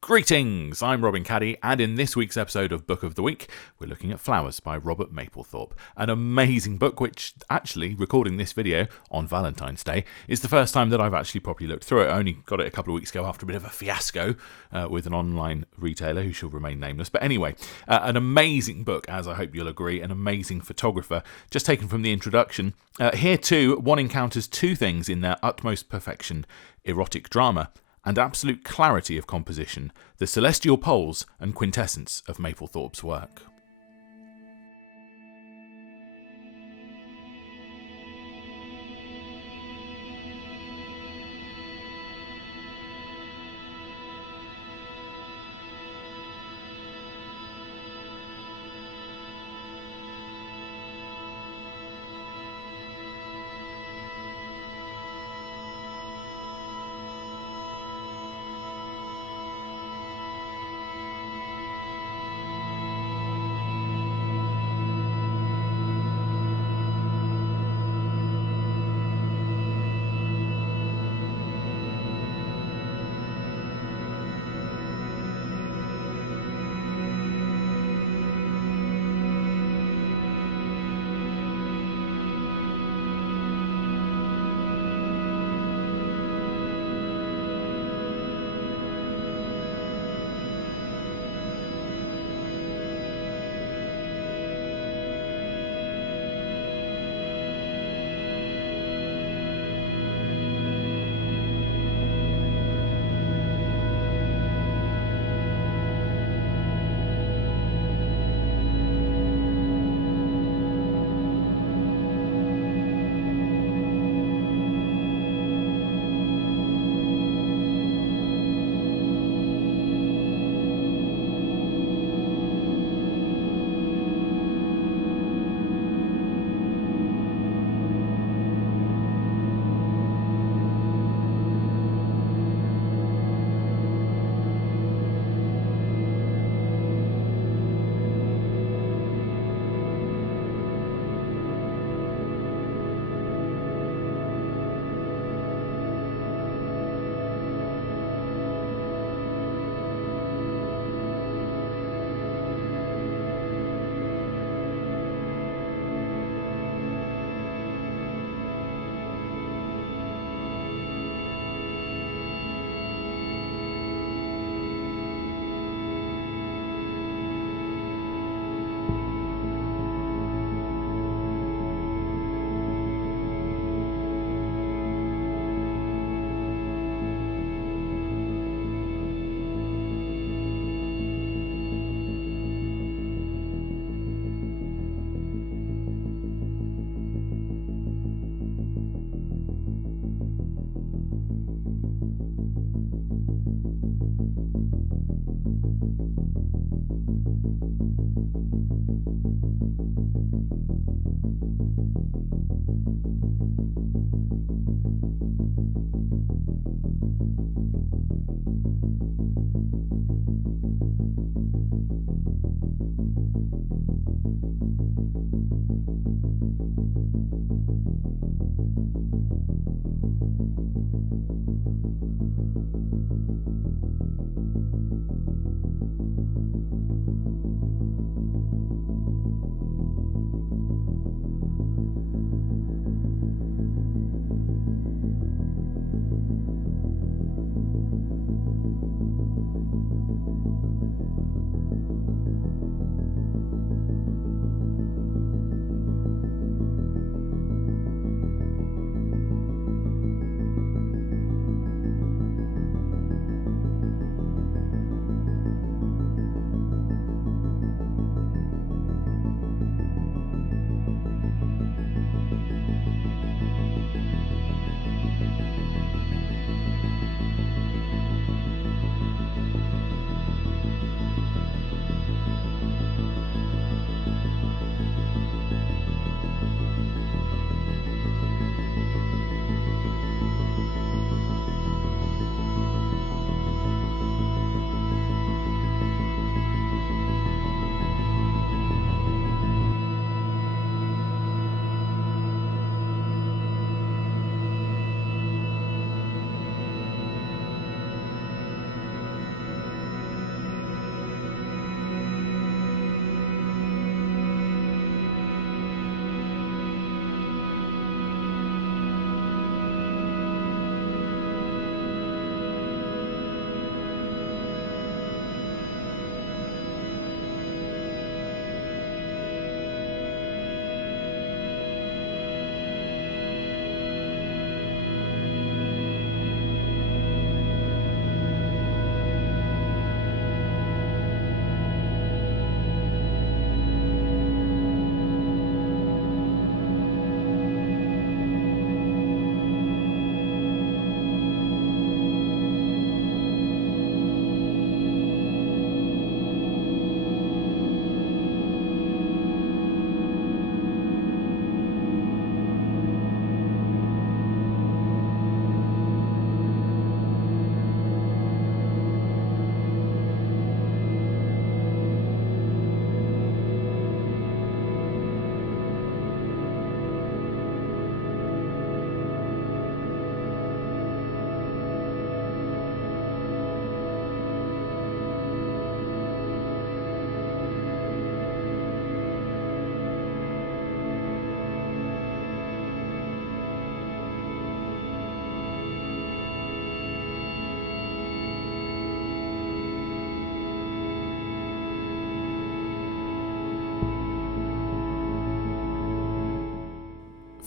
Greetings! I'm Robin Caddy, and in this week's episode of Book of the Week, we're looking at Flowers by Robert Mapplethorpe, an amazing book which, actually, recording this video on Valentine's Day, is the first time that I've actually properly looked through it. I only got it a couple of weeks ago after a bit of a fiasco with an online retailer who shall remain nameless. But anyway, an amazing book, as I hope you'll agree, an amazing photographer, just taken from the introduction. Here too, one encounters two things in their utmost perfection: erotic drama and absolute clarity of composition, the celestial poles and quintessence of Mapplethorpe's work.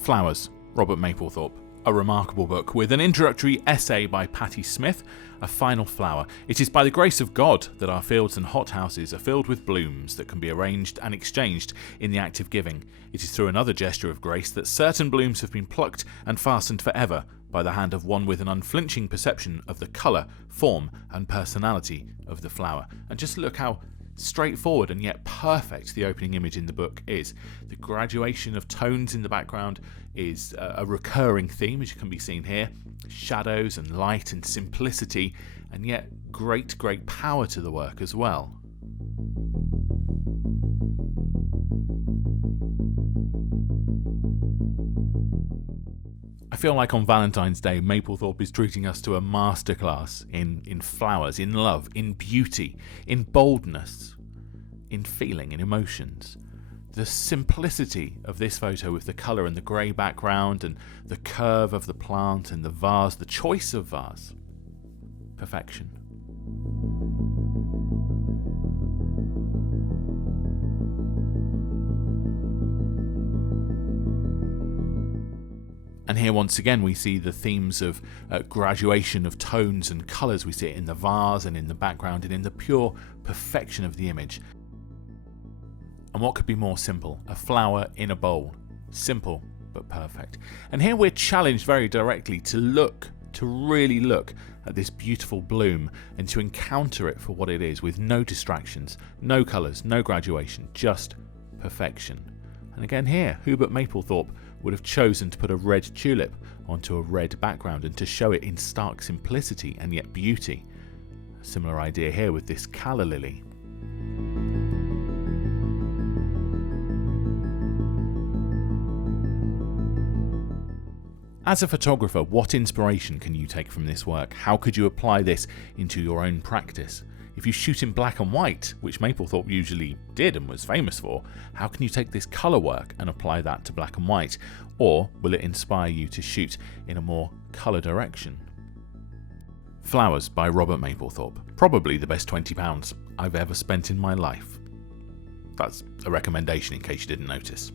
Flowers, Robert Mapplethorpe. A remarkable book with an introductory essay by Patti Smith, A Final Flower. It is by the grace of God that our fields and hothouses are filled with blooms that can be arranged and exchanged in the act of giving. It is through another gesture of grace that certain blooms have been plucked and fastened forever by the hand of one with an unflinching perception of the colour, form and personality of the flower. And just look how straightforward and yet perfect the opening image in the book is. The graduation of tones in the background is a recurring theme, as you can be seen here. Shadows and light and simplicity, and yet great power to the work as well. I feel like on Valentine's Day, Mapplethorpe is treating us to a masterclass in flowers, in love, in beauty, in boldness, in feeling, in emotions. The simplicity of this photo with the colour and the grey background and the curve of the plant and the vase, the choice of vase. Perfection. And here once again we see the themes of graduation of tones and colours. We see it in the vase and in the background and in the pure perfection of the image. And what could be more simple? A flower in a bowl. Simple but perfect. And here we're challenged very directly to really look at this beautiful bloom and to encounter it for what it is, with no distractions, no colours, no graduation, just perfection. And again here, who but Mapplethorpe would have chosen to put a red tulip onto a red background and to show it in stark simplicity and yet beauty. A similar idea here with this calla lily. As a photographer, what inspiration can you take from this work? How could you apply this into your own practice? If you shoot in black and white, which Mapplethorpe usually did and was famous for, how can you take this colour work and apply that to black and white? Or will it inspire you to shoot in a more colour direction? Flowers by Robert Mapplethorpe. Probably the best £20 I've ever spent in my life. That's a recommendation in case you didn't notice.